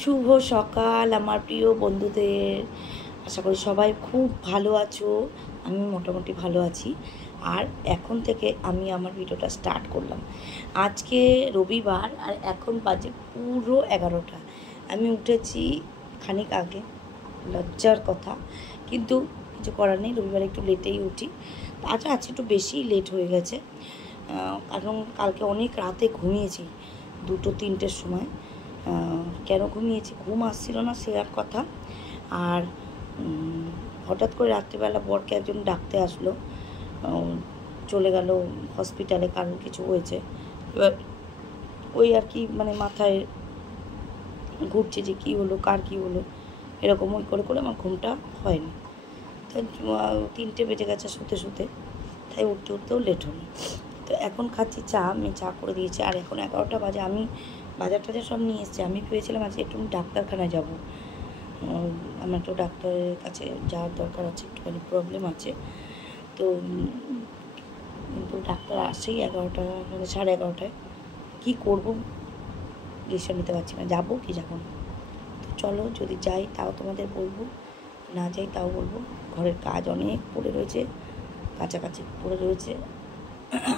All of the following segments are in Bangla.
শুভ সকাল আমার প্রিয় বন্ধুদের। আশা করি সবাই খুব ভালো আছো। আমি মোটামুটি ভালো আছি। আর এখন থেকে আমি আমার ভিডিওটা স্টার্ট করলাম। আজকে রবিবার আর এখন বাজে পুরো 11টা। আমি উঠেছি খানিক আগে, লজ্জার কথা, কিন্তু কিছু করার নেই, রবিবার একটু লেটেই উঠি। আজ একটু বেশি লেট হয়ে গেছে, কারণ কালকে অনেক রাতে ঘুমিয়েছি, 2-3টের সময়। কেন ঘুমিয়েছি, ঘুম আসছিল না সে এক কথা। আর হঠাৎ করে রাত্রিবেলা বরকে একজন ডাকতে আসলো, চলে গেল হসপিটালে, কারণ কিছু হয়েছে। এবার ওই আর কি, মানে মাথায় ঘুরছে যে কী হলো, কার কী হলো, এরকম ওই করে করে আমার ঘুমটা হয়নি। তো 3টে বেজে গেছে শুতে শুতে, তাই উঠতে উঠতেও লেট হলো। তো এখন খাচ্ছি চা, আমি চা করে দিয়েছি। আর এখন 11টা বাজে, আমি বাজার টাজার সব নিয়ে এসেছি। আমি ভেবেছিলাম আজকে একটু ডাক্তারখানায় যাবো, আমার তো ডাক্তারের কাছে যাওয়ার দরকার আছে, একটুখানি প্রবলেম আছে। তো কিন্তু ডাক্তার আসেই 11টা, মানে 11:30টায়। কী করবো ডিসিশন নিতে পারছি না, যাবো কি যাবো না। তো চলো, যদি যাই তাও তোমাদের বলবো, না যাই তাও বলবো। ঘরের কাজ অনেক পড়ে রয়েছে, কাছাকাছি পড়ে রয়েছে,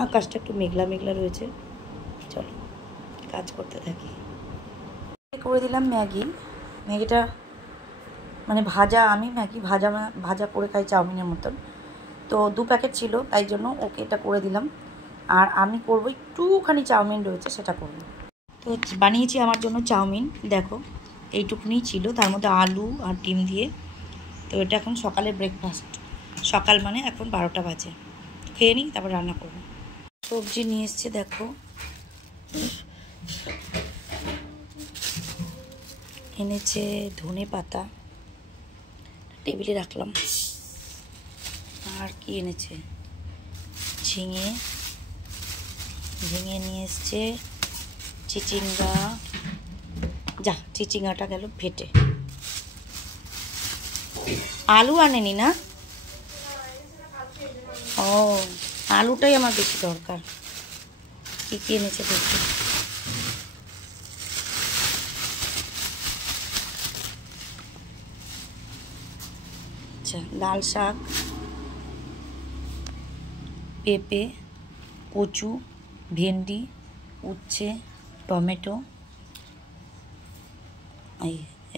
আকাশটা একটু মেঘলা মেঘলা রয়েছে। চলো কাজ করতে থাকি। করে দিলাম ম্যাগিটা মানে ভাজা, আমি ম্যাগি ভাজা করে খাই চাউমিনের মতন। তো 2 প্যাকেট ছিল, তাই জন্য ওকে এটা করে দিলাম। আর আমি করবো একটুখানি চাউমিন রয়েছে, সেটা করব। তো বানিয়েছি আমার জন্য চাউমিন, দেখো এইটুকুনি ছিল, তার মধ্যে আলু আর ডিম দিয়ে। তো এটা এখন সকালের ব্রেকফাস্ট, সকাল মানে এখন 12টা বাজে। খেয়ে নিই, তারপর রান্না করব। সবজি নিয়ে এসছে, দেখো এনেছে ধনে পাতা, টেবিলে রাখলাম। আর কি এনেছে, ঝিঙে নিয়ে এসছে, চিচিঙ্গা, যা চিচিঙ্গাটা গেল ফেটে। আলু আনেনি না? ও, আলুটাই আমার বেশি দরকার। কি কি এনেছে দেখি। আচ্ছা, লাল শাক, পেঁপে, কচু, ভেন্ডি, উচ্ছে, টমেটো,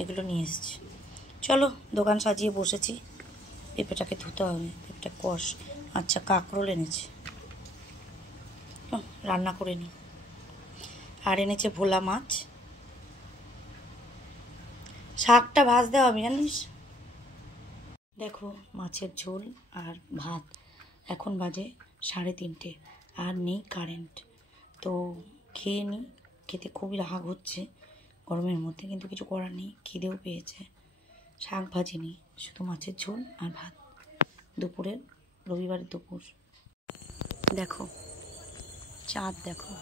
এগুলো নিয়ে এসেছি। চলো, দোকান সাজিয়ে বসেছি। পেঁপেটাকে ধুতে হবে, পেঁপেটা কষ। আচ্ছা, কাঁকরোল এনেছে, রান্না করে নিই। আর এনেছে ভোলা মাছ। শাকটা ভাজতে হবে জানিস। দেখো মাছের ঝোল আর ভাত। এখন বাজে 3:30, আর নেই কারেন্ট। তো খেয়ে নিই, খেতে খুবই রাগ হচ্ছে গরমের মধ্যে, কিন্তু কিছু করার নেই, খিদেও পেয়েছে। শাক ভাজিনি, শুধু মাছের ঝোল আর ভাত, দুপুরের, রবিবারের দুপুর। দেখো চাঁদ, দেখো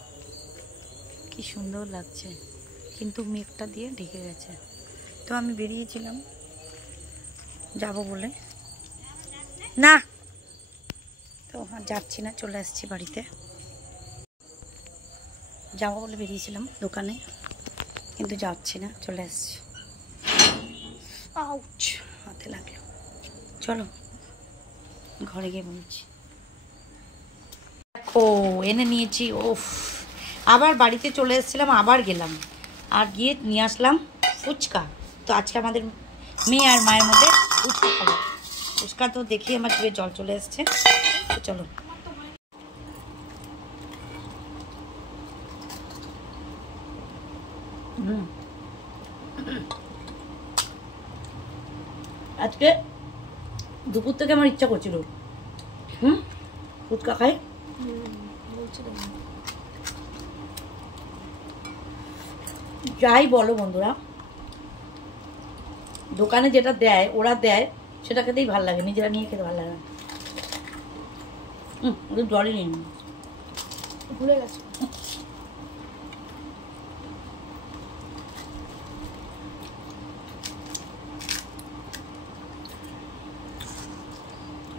কি সুন্দর লাগছে, কিন্তু মেঘটা দিয়ে ঢেকে গেছে। তো আমি বেরিয়েছিলাম যাব বলে, না তো আর যাচ্ছি না, চলে আসছি বাড়িতে। যাবো বলে বেরিয়েছিলাম দোকানে, কিন্তু যাচ্ছি না, চলে আসছি। আউচ, হাতে লাগলো। চলো ঘরে গিয়ে বলছি। দেখো এনে নিয়েছি। ওফ, আবার বাড়িতে চলে এসেছিলাম, আবার গেলাম, আর গিয়ে নিয়ে আসলাম ফুচকা। তো আজকে আমাদের মেয়ে আর মায়ের মধ্যে ফুচকা খাবো। ফুচকা তো দেখি আমার জিভে জল চলে এসছে। তো চলো, আজকে দুপুর থেকে আমার ইচ্ছা করছিল ফুচকা খাই। যাই বলো বন্ধুরা, দোকানে যেটা দেয়, ওরা দেয় সেটা খেতেই ভালো লাগে, নিজেরা নিয়ে খেতে ভালো লাগে না। ওদের জলই নেই, ভুলে গেছে।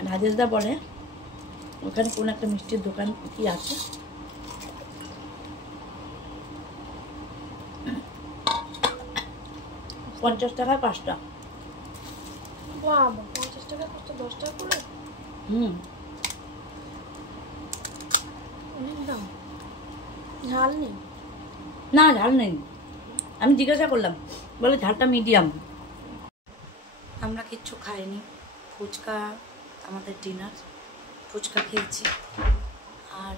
রাজেশদা বলে ওখানে কোন একটা মিষ্টির দোকান কি আছে, 50 টাকায় 5টা। বাবা 50 টাকা কত 10 টাকা করে? অনেক দাম। ঝাল নেই? না ঝাল নেই, আমি জিজ্ঞাসা করলাম, বলে ঝালটা মিডিয়াম। আমরা কিচ্ছু খাইনি, ফুচকা আমাদের ডিনার, ফুচকা খেয়েছি আর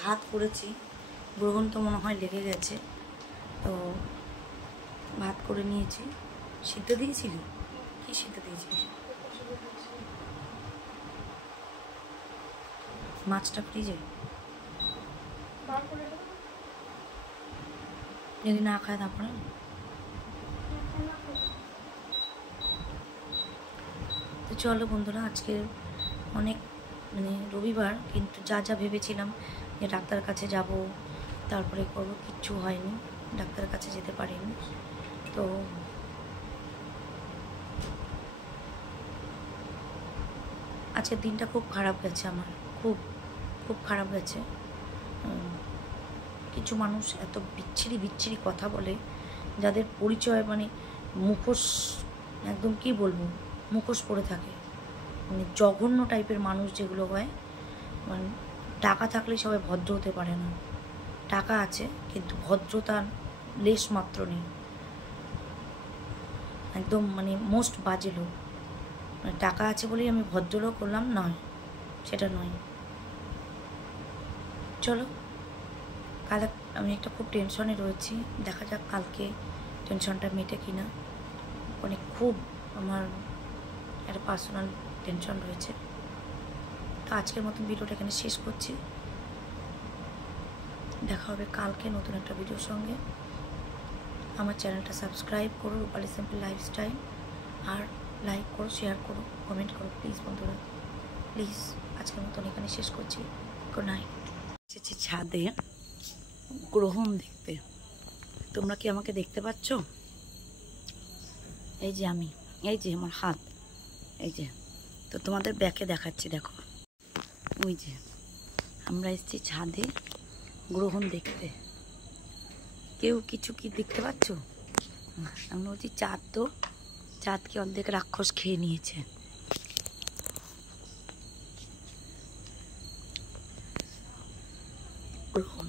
ভাত করেছি। গ্রহণ তো মনে হয় লেগে গেছে, তো ভাত করে নিয়েছি। সিদ্ধ দিয়েছিলি? কি সিদ্ধ দিয়েছিস? মাছটা ফ্রিজে যদি না খায় তারপরে তো চলো বন্ধুরা, আজকে অনেক মানে রবিবার, কিন্তু যা যা ভেবেছিলাম যে ডাক্তারের কাছে যাব তারপরে করবো, কিচ্ছু হয়নি, ডাক্তারের কাছে যেতে পারিনি। তো আজকের দিনটা খুব খারাপ গেছে আমার, খুব খুব খারাপ গেছে। কিছু মানুষ এত বিচ্ছিরি বিচ্ছিরি কথা বলে, যাদের পরিচয় মানে মুখোশ, একদম কি বলবো, মুখোশ পরে থাকে, মানে জঘন্য টাইপের মানুষ যেগুলো হয়। মানে টাকা থাকলে সবাই ভদ্র হতে পারে না, টাকা আছে কিন্তু ভদ্রতার লেশ মাত্র নেই, একদম মানে মোস্ট বাজে লোক। মানে টাকা আছে বলেই আমি ভদ্রলোক করলাম, নয়, সেটা নয়। চলো, কাল আমি একটা খুব টেনশনে রয়েছি, দেখা যাক কালকে টেনশনটা মেটে কিনা। অনেক খুব আমার একটা পার্সোনাল টেনশন রয়েছে। তো আজকের মতন ভিডিওটা এখানে শেষ করছি, দেখা হবে কালকে নতুন একটা ভিডিওর সঙ্গে। আমার চ্যানেলটা সাবস্ক্রাইব করো, রূপালী সিম্পল লাইফস্টাইল, আর লাইক করো, শেয়ার করো, কমেন্ট করো প্লিজ বন্ধুরা, প্লিজ। আজকের মতন এখানে শেষ করছি, গুড নাইট। ছাদে গ্রহণ দেখতে, তোমরা কি আমাকে দেখতে পাচ্ছ? এই যে আমি, এই যে আমার হাত, এই যে, তো তোমাদের ব্যাকে দেখাচ্ছি, দেখো ওই যে আমরা এসেছি ছাদে গ্রহণ দেখতে। কেউ কিছু কি দেখতে পাচ্ছ? আমরা বলছি চাঁদ, তো চাঁদকে অর্ধেক রাক্ষস খেয়ে নিয়েছে। গ্রহণ